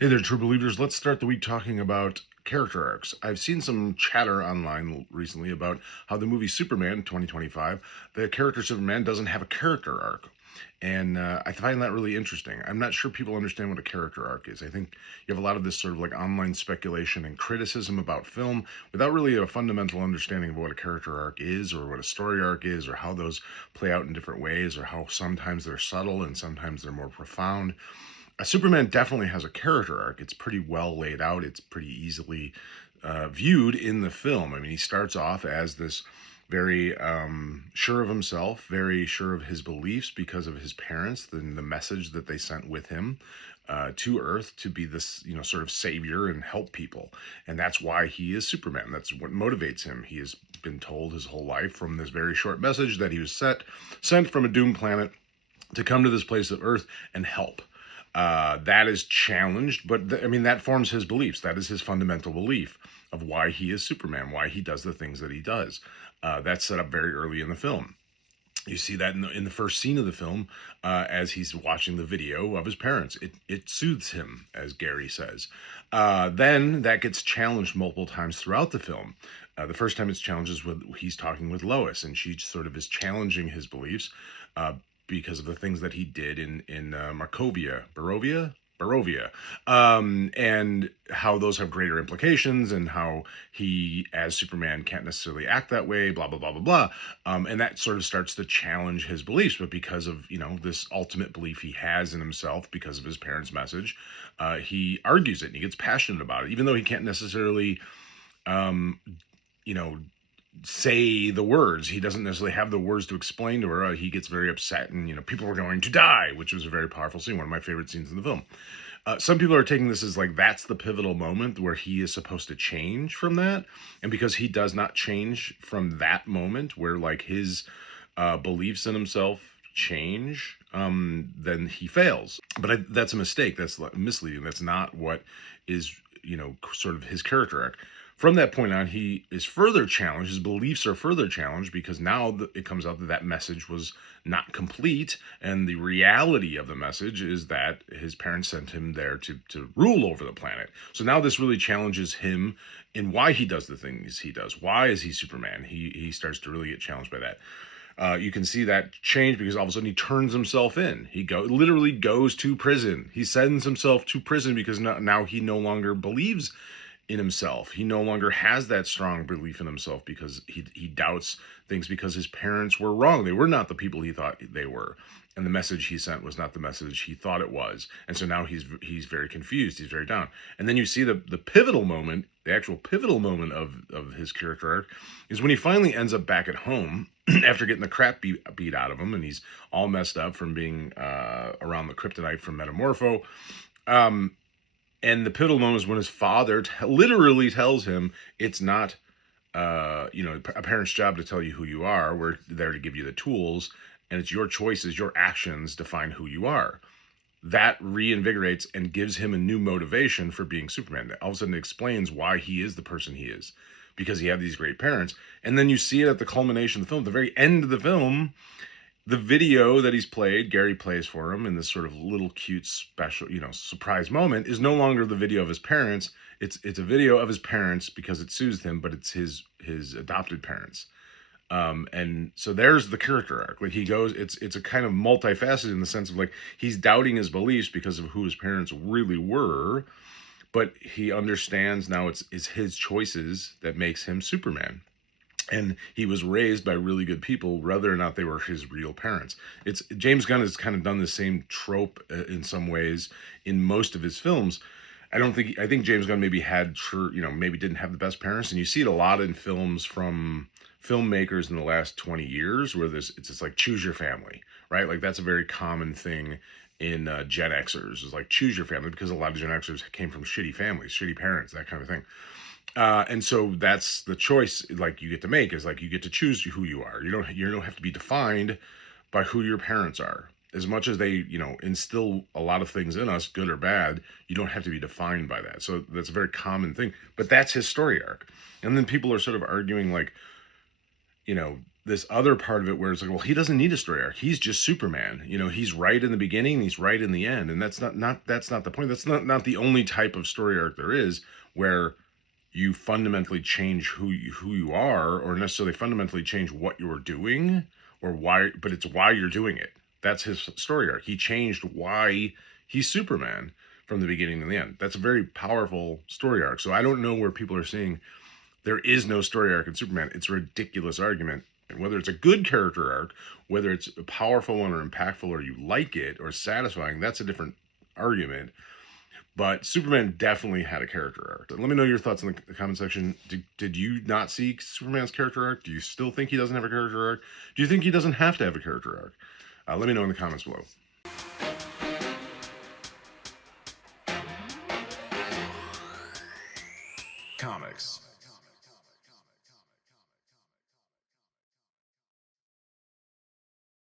Hey there, true believers. Let's start the week talking about character arcs. I've seen some chatter online recently about how the movie Superman 2025, the character Superman doesn't have a character arc. And I find that really interesting. I'm not sure people understand what a character arc is. I think you have a lot of this sort of like online speculation and criticism about film without really a fundamental understanding of what a character arc is or what a story arc is or how those play out in different ways or how sometimes they're subtle and sometimes they're more profound. Superman definitely has a character arc. It's pretty well laid out. It's pretty easily viewed in the film. I mean, he starts off as this very sure of himself, very sure of his beliefs because of his parents, the message that they sent with him to Earth to be this, sort of savior and help people. And that's why he is Superman. That's what motivates him. He has been told his whole life from this very short message that he was sent from a doomed planet to come to this place of Earth and help. That is challenged, but I mean, that forms his beliefs. That is his fundamental belief of why he is Superman, why he does the things that he does. That's set up very early in the film. You see that in the first scene of the film, as he's watching the video of his parents. It soothes him, as Gary says. Then that gets challenged multiple times throughout the film. The first time it's challenged is with he's talking with Lois, and she sort of is challenging his beliefs uh, because of the things that he did in Barovia, and how those have greater implications, and how he, as Superman, can't necessarily act that way. Blah blah blah blah blah. And that sort of starts to challenge his beliefs, but because of this ultimate belief he has in himself, because of his parents' message, he argues it and he gets passionate about it, even though he can't necessarily, um, you know, say the words. He doesn't necessarily have the words to explain to her. He gets very upset, and people are going to die, which was a very powerful scene, one of my favorite scenes in the film. Some people are taking this as like that's the pivotal moment where he is supposed to change from that, and because he does not change from that moment, where like his beliefs in himself change, then he fails. But that's a mistake. That's misleading. That's not what is, sort of his character arc. From that point on, he is further challenged. His beliefs are further challenged because now it comes out that that message was not complete, and the reality of the message is that his parents sent him there to rule over the planet. So now this really challenges him in why he does the things he does. Why is he Superman? He starts to really get challenged by that. You can see that change because all of a sudden he turns himself in. He literally goes to prison. He sends himself to prison because now he no longer believes in himself. He no longer has that strong belief in himself because he doubts things because his parents were wrong. They were not the people he thought they were. And the message he sent was not the message he thought it was. And so now he's very confused. He's very down. And then you see the pivotal moment, the actual pivotal moment of his character arc is when he finally ends up back at home after getting the crap beat out of him, and he's all messed up from being around the kryptonite from Metamorpho. Um, and the pivotal moment is when his father literally tells him it's not a parent's job to tell you who you are. We're there to give you the tools, and it's your choices, your actions define who you are. That reinvigorates and gives him a new motivation for being Superman. All of a sudden, it explains why he is the person he is, because he had these great parents. And then you see it at the culmination of the film, the very end of the film. The video that he's played, Gary plays for him in this sort of little cute special, surprise moment, is no longer the video of his parents. It's a video of his parents because it soothes him, but it's his adopted parents. And so there's the character arc. Like he goes, it's a kind of multifaceted in the sense of like he's doubting his beliefs because of who his parents really were, but he understands now it's his choices that makes him Superman. And he was raised by really good people, whether or not they were his real parents. It's James Gunn has kind of done the same trope in some ways in most of his films. I think James Gunn maybe had maybe didn't have the best parents, and you see it a lot in films from filmmakers in the last 20 years where it's just like choose your family, right? Like that's a very common thing in Gen Xers, is like choose your family, because a lot of Gen Xers came from shitty families, shitty parents, that kind of thing. And so that's the choice like you get to make, is like you get to choose who you are. You don't have to be defined by who your parents are. As much as they, instill a lot of things in us, good or bad, you don't have to be defined by that. So that's a very common thing. But that's his story arc. And then people are sort of arguing like, you know, this other part of it where it's like, well, he doesn't need a story arc. He's just Superman. You know, he's right in the beginning, he's right in the end, and that's not the point. That's not the only type of story arc there is where you fundamentally change who you are, or necessarily fundamentally change what you're doing or why, but it's why you're doing it. That's his story arc. He changed why he's Superman from the beginning to the end. That's a very powerful story arc. So I don't know where people are saying there is no story arc in Superman. It's a ridiculous argument. And whether it's a good character arc, whether it's a powerful one or impactful or you like it or satisfying, that's a different argument. But Superman definitely had a character arc. Let me know your thoughts in the comment section. Did you not see Superman's character arc? Do you still think he doesn't have a character arc? Do you think he doesn't have to have a character arc? Let me know in the comments below. Comics.